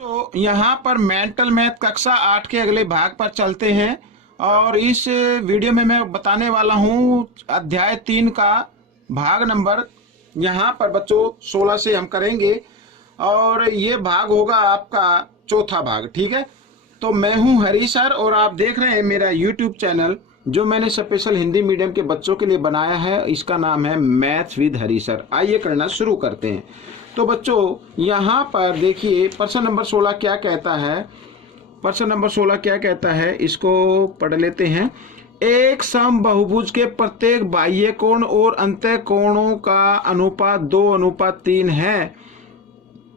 तो यहाँ पर मेंटल मैथ कक्षा 8 के अगले भाग पर चलते हैं और इस वीडियो में मैं बताने वाला हूँ अध्याय 3 का भाग नंबर यहाँ पर बच्चों 16 से हम करेंगे और ये भाग होगा आपका चौथा भाग। ठीक है, तो मैं हूँ हरी सर और आप देख रहे हैं मेरा यूट्यूब चैनल जो मैंने स्पेशल हिंदी मीडियम के बच्चों के लिए बनाया है। इसका नाम है मैथ्स विद हरी सर। आइए करना शुरू करते हैं। तो बच्चों यहाँ पर देखिए प्रश्न नंबर 16 क्या कहता है। प्रश्न नंबर 16 क्या कहता है इसको पढ़ लेते हैं। एक सम बहुभुज के प्रत्येक बाह्य कोण और अंतः कोणों का अनुपात 2:3 है।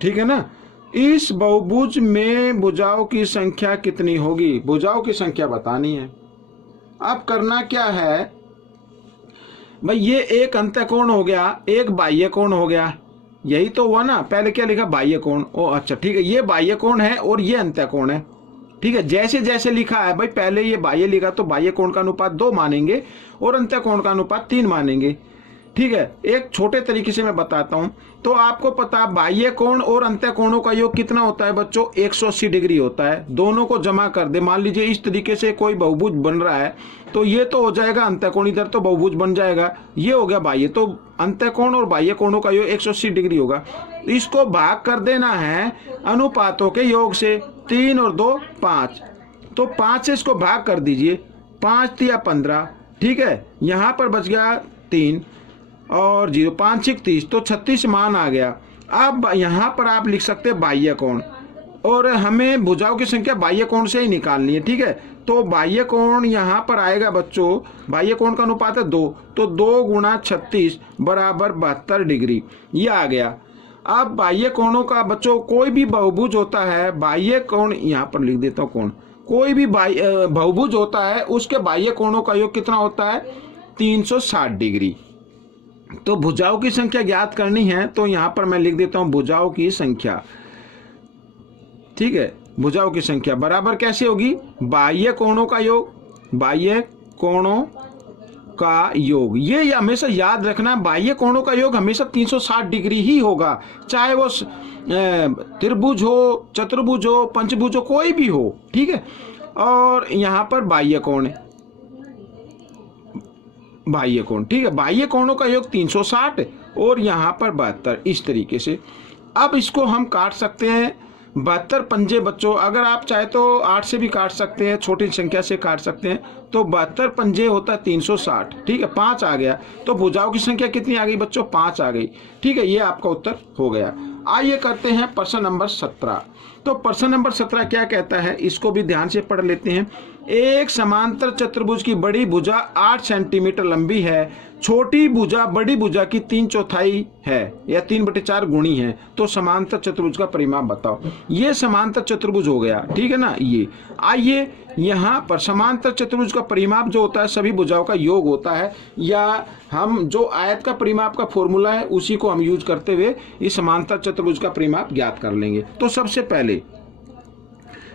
ठीक है ना। इस बहुभुज में भुजाओं की संख्या कितनी होगी? भुजाओं की संख्या बतानी है। अब करना क्या है भाई, ये एक अंतःकोण हो गया, एक बाह्य कोण हो गया, यही तो हुआ ना। पहले क्या लिखा? बाह्य कोण। ओ अच्छा ठीक है, ये बाह्य कोण है और ये अंतःकोण है। ठीक है, जैसे जैसे लिखा है भाई, पहले ये बाह्य लिखा तो बाह्य कोण का अनुपात 2 मानेंगे और अंतःकोण का अनुपात 3 मानेंगे। ठीक है, एक छोटे तरीके से मैं बताता हूं। तो आपको पता बाह्य कोण और अंतःकोणों का योग कितना होता है बच्चों? 180 डिग्री होता है। दोनों को जमा कर दे। मान लीजिए इस तरीके से कोई बहुभुज बन रहा है तो ये तो हो जाएगा अंतःकोण, इधर तो बहुभुज बन जाएगा, ये हो गया बाह्य। तो अंतःकोण और बाह्य कोणों का योग 180 डिग्री होगा। इसको भाग कर देना है अनुपातों के योग से। 3 और 2 5, तो 5 से इसको भाग कर दीजिए। 5 या 15। ठीक है, यहाँ पर बच गया 3 और 0, 5 6 30, तो 36 मान आ गया। अब यहाँ पर आप लिख सकते हैं बाह्य कोण, और हमें भुजाओं की संख्या बाह्य कोण से ही निकालनी है। ठीक है, तो बाह्य कोण यहाँ पर आएगा बच्चों, बाह्य कोण का अनुपात है 2, तो 2 × 36 बराबर 72 डिग्री, ये आ गया। अब बाह्य कोणों का बच्चों कोई भी बहुभुज होता है, बाह्य कोण यहाँ पर लिख देता हूँ कोण, कोई भी बहुभुज होता है उसके बाह्य कोणों का योग कितना होता है? 360 डिग्री। तो भुजाओं की संख्या ज्ञात करनी है, तो यहां पर मैं लिख देता हूं भुजाओं की संख्या। ठीक है, भुजाओं की संख्या बराबर कैसे होगी? बाह्य कोणों का योग, बाह्य कोणों का योग। ये हमेशा याद रखना, बाह्य कोणों का योग हमेशा 360 डिग्री ही होगा, चाहे वो त्रिभुज हो, चतुर्भुज हो, पंचभुज हो, कोई भी हो। ठीक है, और यहां पर बाह्य कोण है, बाह्य कोण। ठीक है, बाह्य कोणों का योग 360 और यहाँ पर 72, इस तरीके से। अब इसको हम काट सकते हैं 72 पंजे बच्चों। अगर आप चाहे तो 8 से भी काट सकते हैं, छोटी संख्या से काट सकते हैं। तो 72 पंजे होता है 360। ठीक है, 5 आ गया। तो भुजाओं की संख्या कितनी आ गई बच्चों? 5 आ गई। ठीक है, ये आपका उत्तर हो गया। आइए करते हैं प्रश्न नंबर 17। तो प्रश्न नंबर 17 क्या कहता है इसको भी ध्यान से पढ़ लेते हैं। एक समांतर चतुर्भुज की बड़ी भुजा 8 सेंटीमीटर लंबी है, छोटी भुजा बड़ी भुजा की 3/4 है या 3/4 गुणी है, तो समांतर चतुर्भुज का परिमाप बताओ। ये समांतर चतुर्भुज हो गया। ठीक है ना। ये आइए यहाँ पर समांतर चतुर्भुज का परिमाप जो होता है सभी भुजाओं का योग होता है, या हम जो आयत का परिमाप का फॉर्मूला है उसी को हम यूज करते हुए इस समांतर चतुर्भुज का परिमाप ज्ञात कर लेंगे। तो सबसे पहले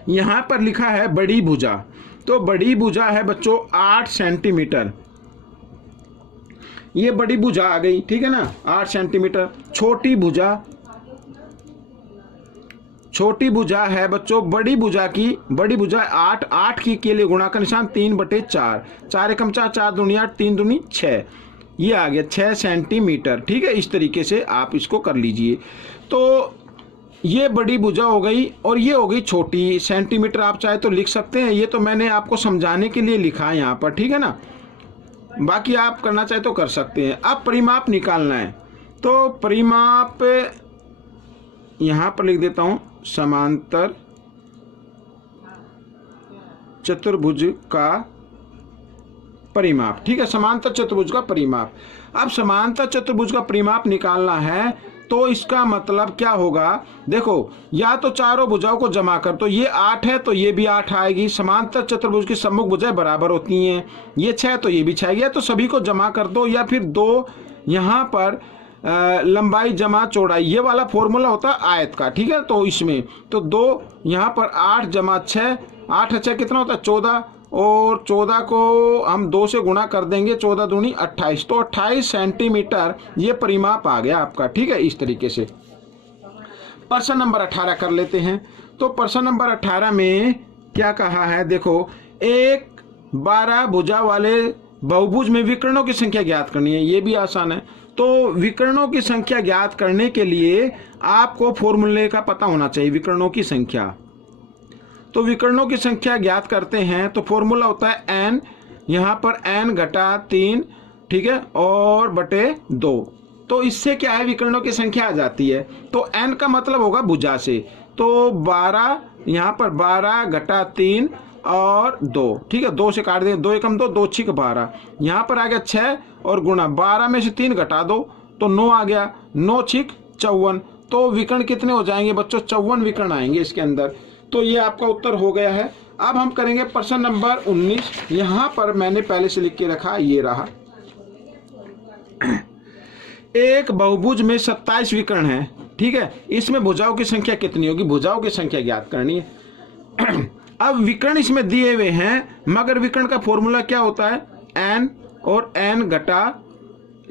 यहाँ पर लिखा है बड़ी भुजा, तो बड़ी भुजा है बच्चों 8 सेंटीमीटर। ये बड़ी भुजा आ गई। ठीक है ना, 8 सेंटीमीटर। छोटी भुजा, छोटी भुजा है बच्चों बड़ी भुजा की, बड़ी भुजा 8, 8 की के लिए गुणा का निशान 3/4, 4 एकम 4, 4 दूनी 8, 3 दूनी 6, ये आ गया 6 सेंटीमीटर। ठीक है, इस तरीके से आप इसको कर लीजिए। तो ये बड़ी भुजा हो गई और ये हो गई छोटी। सेंटीमीटर आप चाहे तो लिख सकते हैं, ये तो मैंने आपको समझाने के लिए लिखा है यहाँ पर। ठीक है ना, बाकी आप करना चाहे तो कर सकते हैं। अब परिमाप निकालना है, तो परिमाप यहाँ पर लिख देता हूँ समांतर चतुर्भुज का परिमाप। ठीक है, समांतर चतुर्भुज का परिमाप। अब समांतर चतुर्भुज का परिमाप निकालना है तो इसका मतलब क्या होगा? देखो, या तो चारों भुजाओं को जमा कर, तो ये 8 है तो ये भी 8 आएगी। समांतर चतुर्भुज की सम्मुख भुजाएं बराबर होती हैं, ये 6 तो ये भी 6 गया, तो सभी को जमा कर दो, या फिर 2 यहाँ पर लंबाई जमा चौड़ाई, ये वाला फॉर्मूला होता है आयत का। ठीक है, तो इसमें तो 2 यहाँ पर 8 जमा 6, 8 6 कितना होता है? 14, और 14 को हम 2 से गुणा कर देंगे, 14 दूनी 28, तो 28 सेंटीमीटर ये परिमाप आ गया आपका। ठीक है, इस तरीके से। प्रश्न नंबर 18 कर लेते हैं। तो प्रश्न नंबर 18 में क्या कहा है, देखो, एक 12 भुजा वाले बहुभुज में विकर्णों की संख्या ज्ञात करनी है। ये भी आसान है। तो विकर्णों की संख्या ज्ञात करने के लिए आपको फॉर्मूले का पता होना चाहिए, विकर्णों की संख्या। तो विकर्णों की संख्या ज्ञात करते हैं तो फॉर्मूला होता है n, यहाँ पर n घटा 3, ठीक है, और बटे 2। तो इससे क्या है, विकर्णों की संख्या आ जाती है। तो n का मतलब होगा भुजा से, तो 12, यहाँ पर 12 घटा 3 और 2, ठीक है, 2 से काट दें, 2 एकम 2, 2 छिक 12, यहाँ पर आ गया 6 और गुणा 12 में से 3 घटा दो तो 9 आ गया, 9 छिक 54। तो विकर्ण कितने हो जाएंगे बच्चों, 54 विकर्ण आएंगे इसके अंदर। तो ये आपका उत्तर हो गया है। अब हम करेंगे प्रश्न नंबर 19। यहाँ पर मैंने पहले से लिख के रखा, ये रहा। एक बहुभुज में 27 विकर्ण है, ठीक है, इसमें भुजाओं की संख्या कितनी होगी, भुजाओं की संख्या ज्ञात करनी है। अब विकर्ण इसमें दिए हुए हैं, मगर विकर्ण का फॉर्मूला क्या होता है, n और n घटा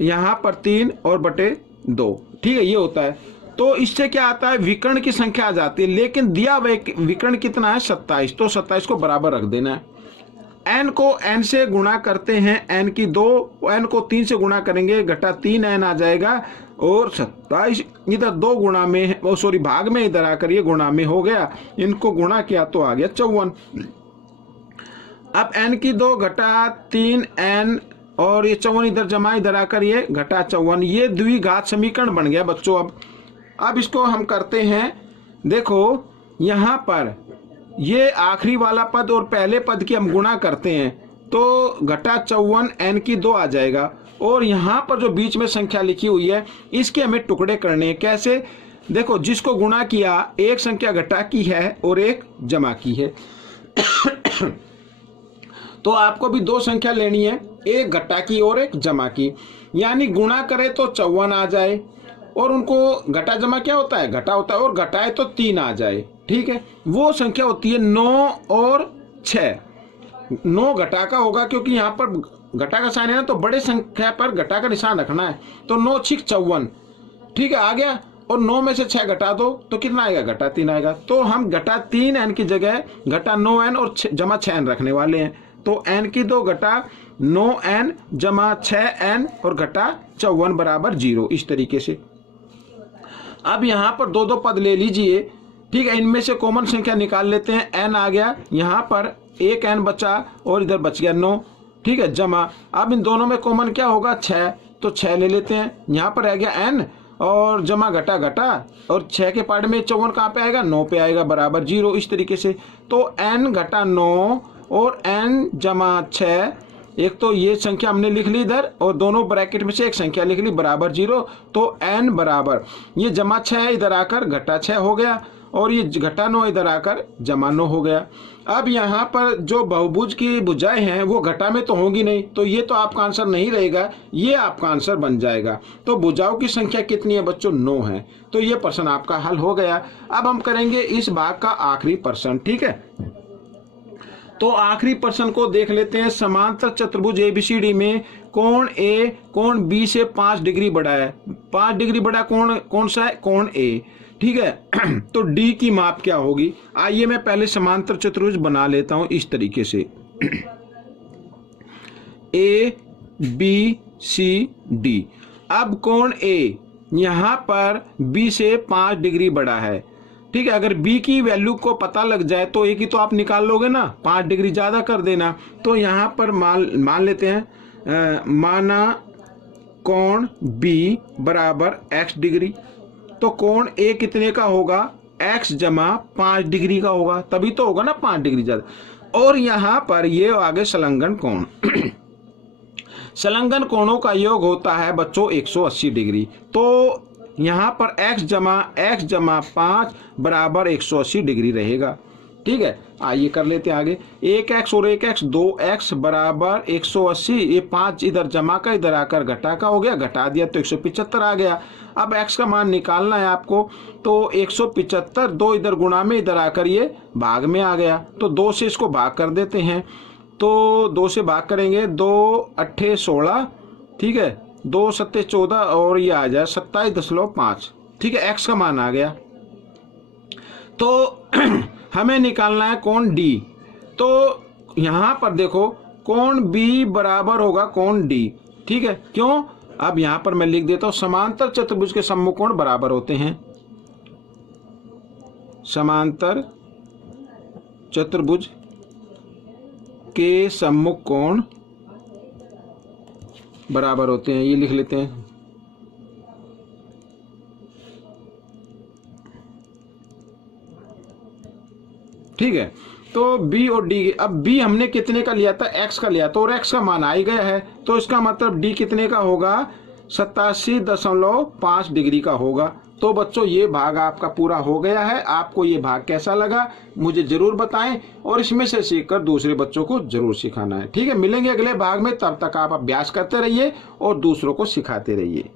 यहाँ पर 3 और बटे 2, ठीक है, ये होता है। तो इससे क्या आता है, विकर्ण की संख्या आ जाती है, लेकिन दिया हुआ विकर्ण कितना है, 27, तो 27 को बराबर रख देना है। n को n से गुणा करते हैं, n की 2, n को 3 से गुणा करेंगे, घटा 3n आ जाएगा, और 27 इधर 2 गुणा में, सॉरी भाग में इधर आकर ये गुणा में हो गया, इनको गुणा किया तो आ गया 54। अब n की 2 घटा 3n और ये 54 इधर जमा, इधर आकर ये घटा 54, ये द्विघात समीकरण बन गया बच्चों। अब इसको हम करते हैं, देखो यहाँ पर ये आखिरी वाला पद और पहले पद की हम गुणा करते हैं तो घटा 54 n की 2 आ जाएगा, और यहाँ पर जो बीच में संख्या लिखी हुई है इसके हमें टुकड़े करने हैं। कैसे, देखो, जिसको गुणा किया एक संख्या घटा की है और एक जमा की है। तो आपको भी 2 संख्या लेनी है, एक घटा की और एक जमा की, यानी गुणा करे तो 54 आ जाए, और उनको घटा जमा क्या होता है, घटा होता है, और घटाए तो 3 आ जाए, ठीक है। वो संख्या होती है 9 और 6। 9 घटा का होगा, क्योंकि यहाँ पर घटा का साइन है ना, तो बड़े संख्या पर घटा का निशान रखना है। तो 9 छिक 54, ठीक है, आ गया, और 9 में से 6 घटा दो तो कितना आएगा, घटा 3 आएगा। तो हम घटा 3n की जगह घटा 9n और जमा 6n रखने वाले हैं। तो n की 2 घटा 9n जमा 6n और घटा 54 बराबर 0, इस तरीके से। अब यहाँ पर 2 पद ले लीजिए, ठीक है, इनमें से कॉमन संख्या निकाल लेते हैं। n आ गया, यहाँ पर एक n बचा और इधर बच गया 9, ठीक है, जमा, अब इन दोनों में कॉमन क्या होगा, 6, तो 6 ले लेते हैं। यहाँ पर रह गया n और जमा घटा घटा, और 6 के पार्ट में 54 कहाँ पे आएगा, 9 पे आएगा, बराबर 0, इस तरीके से। तो n घटा 9 और n जमा 6, एक तो ये संख्या हमने लिख ली इधर, और दोनों ब्रैकेट में से एक संख्या लिख ली, बराबर 0। तो n बराबर ये जमा 6 इधर आकर घटा 6 हो गया, और ये घटा 9 इधर आकर जमा 9 हो गया। अब यहाँ पर जो बहुभुज की भुजाएं हैं वो घटा में तो होंगी नहीं, तो ये तो आपका आंसर नहीं रहेगा, ये आपका आंसर बन जाएगा। तो भुजाओं की संख्या कितनी है बच्चों, 9 है। तो ये प्रश्न आपका हल हो गया। अब हम करेंगे इस भाग का आखिरी प्रश्न, ठीक है। तो आखिरी प्रश्न को देख लेते हैं। समांतर चतुर्भुज एबीसीडी में कोण ए कोण बी से 5 डिग्री बड़ा है। 5 डिग्री बड़ा कोण कौन सा है, कोण ए, ठीक है। तो डी की माप क्या होगी, आइए मैं पहले समांतर चतुर्भुज बना लेता हूं इस तरीके से। A B C D. अब कोण ए यहां पर बी से 5 डिग्री बड़ा है, ठीक है। अगर b की वैल्यू को पता लग जाए तो a की तो आप निकाल लोगे ना, 5 डिग्री ज्यादा कर देना। तो यहाँ पर मान लेते हैं, माना कोण b बराबर x डिग्री, तो कोण a कितने का होगा, x जमा 5 डिग्री का होगा, तभी तो होगा ना 5 डिग्री ज्यादा। और यहाँ पर ये आगे संलग्न कोण संलग्न कोणों का योग होता है बच्चों 180 डिग्री। तो यहाँ पर x जमा 5 बराबर 180 डिग्री रहेगा, ठीक है। आइए कर लेते हैं आगे। 1x और 1x 2x बराबर 180, ये 5 इधर जमा का इधर आकर घटा का हो गया, घटा दिया तो 175 आ गया। अब x का मान निकालना है आपको, तो 175, 2 इधर गुणा में इधर आकर ये भाग में आ गया, तो 2 से इसको भाग कर देते हैं। तो 2 से भाग करेंगे, 2 8 16, ठीक है, 2 7 14 और ये आ जाए 27.5, ठीक है, x का मान आ गया। तो हमें निकालना है कोण डी। तो यहां पर देखो कोण बी बराबर होगा कोण डी, ठीक है। क्यों? अब यहां पर मैं लिख देता हूं समांतर चतुर्भुज के सम्मुख कोण बराबर होते हैं। समांतर चतुर्भुज के सम्मुख कोण बराबर होते हैं, ये लिख लेते हैं। ठीक है, तो बी और डी, अब बी हमने कितने का लिया था? एक्स का लिया, तो और एक्स का मान आ ही गया है, तो इसका मतलब डी कितने का होगा? 87.5 डिग्री का होगा। तो बच्चों ये भाग आपका पूरा हो गया है। आपको ये भाग कैसा लगा मुझे जरूर बताएं, और इसमें से सीखकर दूसरे बच्चों को जरूर सिखाना है। ठीक है, मिलेंगे अगले भाग में, तब तक आप अभ्यास करते रहिए और दूसरों को सिखाते रहिए।